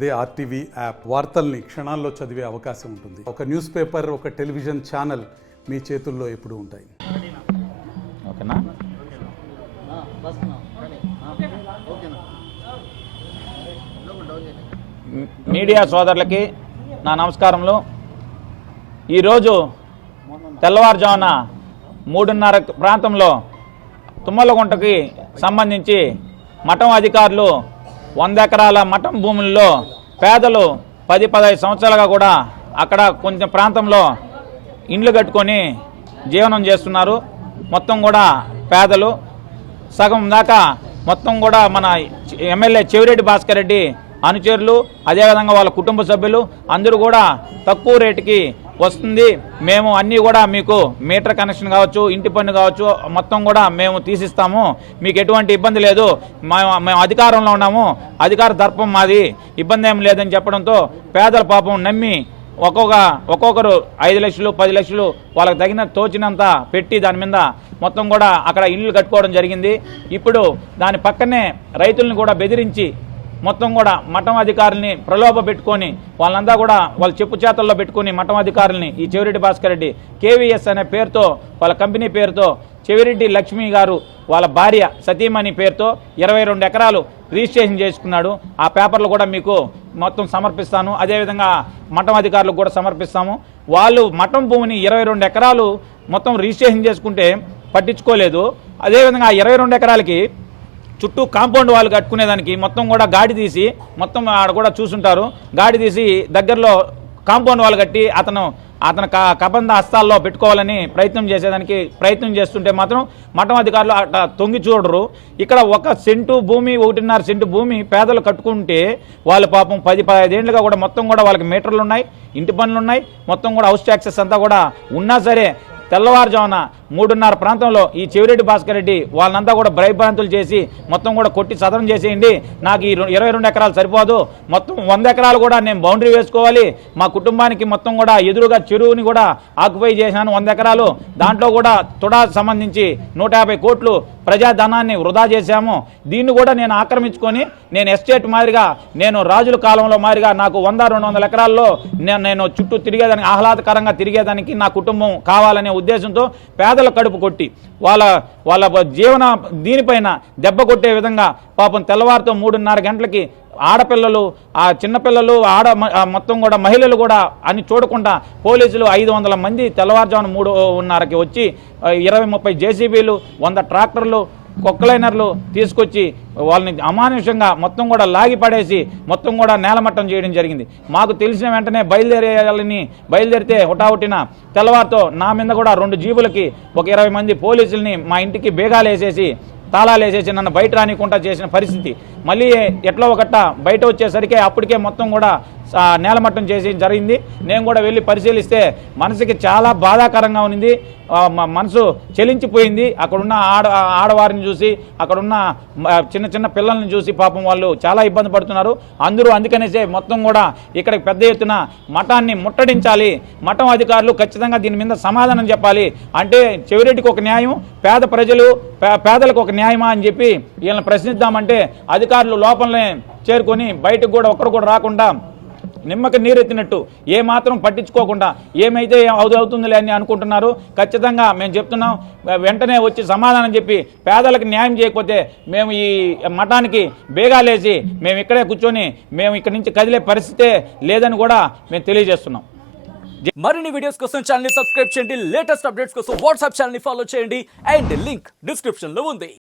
అదే RTV app వార్తల్ని క్షణాల్లో చదివే అవకాశం ఉంటుంది. ఒక న్యూస్ పేపర్, ఒక టెలివిజన్ ఛానల్ మీ చేతుల్లో ఎప్పుడూ ఉంటాయి. ఓకేనా? మీడియా సోదరులకి నా నమస్కారములు. ఈరోజు తెల్లవారుజామున 3:30 ప్రాంతంలో తుమ్మలగుంటకి సంబంధించి మఠం అధికారులు 100 ఎకరాల మఠం భూముల్లో పేదలు 10-15 సంవత్సరాలుగా కూడా అక్కడ కొంచెం ప్రాంతంలో ఇండ్లు కట్టుకొని జీవనం చేస్తున్నారు. మొత్తం కూడా పేదలు సగం దాకా మొత్తం కూడా మన ఎమ్మెల్యే చెవిరెడ్డి భాస్కర్ రెడ్డి అనుచరులు, అదేవిధంగా వాళ్ళ కుటుంబ సభ్యులు అందరూ కూడా తక్కువ రేటుకి వస్తుంది, మేము అన్నీ కూడా మీకు మీటర్ కనెక్షన్ కావచ్చు, ఇంటి పన్ను కావచ్చు, మొత్తం కూడా మేము తీసిస్తాము, మీకు ఎటువంటి ఇబ్బంది లేదు, మేము అధికారంలో ఉన్నాము, అధికార దర్పం మాది, ఇబ్బంది ఏం లేదని చెప్పడంతో పేదల పాపం నమ్మి ఒక్కొక్కరు 5 లక్షలు 10 లక్షలు వాళ్ళకి తగిన తోచినంత పెట్టి దాని మీద మొత్తం కూడా అక్కడ ఇల్లు కట్టుకోవడం జరిగింది. ఇప్పుడు దాని పక్కనే రైతులను కూడా బెదిరించి మొత్తం కూడా మఠం అధికారుల్ని ప్రలోభ పెట్టుకొని వాళ్ళంతా కూడా వాళ్ళ చెప్పు చేతల్లో పెట్టుకుని మఠం అధికారుల్ని ఈ చెవిరెడ్డి భాస్కర్ రెడ్డి కేవీఎస్ అనే పేరుతో వాళ్ళ కంపెనీ పేరుతో చెవిరెడ్డి లక్ష్మి గారు వాళ్ళ భార్య సతీమణి పేరుతో 22 ఎకరాలు రిజిస్ట్రేషన్ చేసుకున్నాడు. ఆ పేపర్లు కూడా మీకు మొత్తం సమర్పిస్తాను, అదేవిధంగా మఠం అధికారులకు కూడా సమర్పిస్తాము. వాళ్ళు మఠం భూమిని 22 ఎకరాలు మొత్తం రిజిస్ట్రేషన్ చేసుకుంటే పట్టించుకోలేదు. అదేవిధంగా ఆ 22 ఎకరాలకి చుట్టూ కాంపౌండ్ వాళ్ళు కట్టుకునేదానికి మొత్తం కూడా గాడి తీసి మొత్తం ఆడ కూడా చూసుంటారు, గాడి తీసి దగ్గరలో కాంపౌండ్ వాళ్ళు కట్టి అతను కబంధ హస్తాల్లో పెట్టుకోవాలని ప్రయత్నం చేస్తుంటే మాత్రం మఠం అధికారులు అట్లా తొంగి చూడరు. ఇక్కడ 1 సెంటు భూమి 1.5 సెంటు భూమి పేదలు కట్టుకుంటే వాళ్ళు పాపం 10-15 ఏళ్ళుగా కూడా మొత్తం కూడా వాళ్ళకి మీటర్లు ఉన్నాయి, ఇంటి పనులు ఉన్నాయి, మొత్తం కూడా హౌస్ ట్యాక్సెస్ అంతా కూడా ఉన్నా సరే తెల్లవారుజామున 3:30 ప్రాంతంలో ఈ చెవిరెడ్డి భాస్కర్ రెడ్డి వాళ్ళంతా కూడా భయభ్రాంతులు చేసి మొత్తం కూడా కొట్టి సదరం చేసేయండి, నాకు ఈ 22 ఎకరాలు సరిపోదు, మొత్తం 100 ఎకరాలు కూడా నేను బౌండరీ వేసుకోవాలి, మా కుటుంబానికి మొత్తం కూడా ఎదురుగా చెరువుని కూడా ఆక్యుపై చేశాను 100 ఎకరాలు, దాంట్లో కూడా తుడా సంబంధించి 150 కోట్లు ప్రజాధనాన్ని వృధా చేశాము, దీన్ని కూడా నేను ఆక్రమించుకొని నేను ఎస్టేట్ మాదిరిగా నేను రాజుల కాలంలో మాదిరిగా నాకు 100-200 ఎకరాల్లో నేను చుట్టూ తిరిగేదానికి ఆహ్లాదకరంగా తిరిగేదానికి నా కుటుంబం కావాలనే ఉద్దేశంతో పేదల కడుపు కొట్టి వాళ్ళ జీవన దీనిపైన దెబ్బ కొట్టే విధంగా పాపం తెల్లవారితో 3:30 గంటలకి ఆడపిల్లలు, ఆ చిన్నపిల్లలు, మొత్తం కూడా మహిళలు కూడా అని చూడకుండా పోలీసులు 500 మంది తెల్లవారుజామున 3:30కి వచ్చి 20-30 జేసీబీలు, 100 ట్రాక్టర్లు, కొక్కలైనర్లు తీసుకొచ్చి వాళ్ళని అమానుషంగా మొత్తం కూడా లాగి పడేసి మొత్తం కూడా నేలమట్టం చేయడం జరిగింది. మాకు తెలిసిన వెంటనే బయలుదేరితే హుటాహుటిన తెల్లవారితో నా మీద కూడా 2 జీబులకి ఒక 20 మంది పోలీసుల్ని మా ఇంటికి బేగాలు వేసేసి తాళాలు వేసేసి నన్ను బయట రానికుండా చేసిన పరిస్థితి. మళ్ళీ ఎట్లా ఒకట బయట వచ్చేసరికి అప్పటికే మొత్తం కూడా నేలమట్టం చేసి జరిగింది. నేను కూడా వెళ్ళి పరిశీలిస్తే మనసుకి చాలా బాధాకరంగా ఉంది, మనసు చెలించిపోయింది. అక్కడున్న ఆడవారిని చూసి, అక్కడున్న చిన్న పిల్లల్ని చూసి పాపం వాళ్ళు చాలా ఇబ్బంది పడుతున్నారు. అందుకనేసే మొత్తం కూడా ఇక్కడికి పెద్ద ఎత్తున మఠాన్ని ముట్టడించాలి, మఠం అధికారులు ఖచ్చితంగా దీని మీద సమాధానం చెప్పాలి. అంటే చెవిరెడ్డికి ఒక న్యాయం, పేదలకు ఒక న్యాయమా అని చెప్పి వీళ్ళని ప్రశ్నిద్దామంటే అధికారులు లోపలనే చేరుకొని బయటకు కూడా ఒక్కరు కూడా రాకుండా నిమ్మకి నీరెత్తినట్టు ఏమాత్రం పట్టించుకోకుండా ఏమైతే అవుతుందిలే అని అనుకుంటున్నారు. ఖచ్చితంగా మేము చెప్తున్నాం, వెంటనే వచ్చి సమాధానం చెప్పి పేదలకు న్యాయం చేయకపోతే మేము ఈ మఠానికి బేగాలేసి మేము ఇక్కడే కూర్చొని మేము ఇక్కడి నుంచి కదిలే పరిస్థితే లేదని కూడా మేము తెలియజేస్తున్నాం. మరిన్ని వీడియోస్ కోసం ఛానల్ ని సబ్స్క్రైబ్ చేయండి, లేటెస్ట్ అప్డేట్స్ కోసం వాట్సాప్ ఛానల్ ని ఫాలో చేయండి అండ్ లింక్ డిస్క్రిప్షన్ లో ఉంది.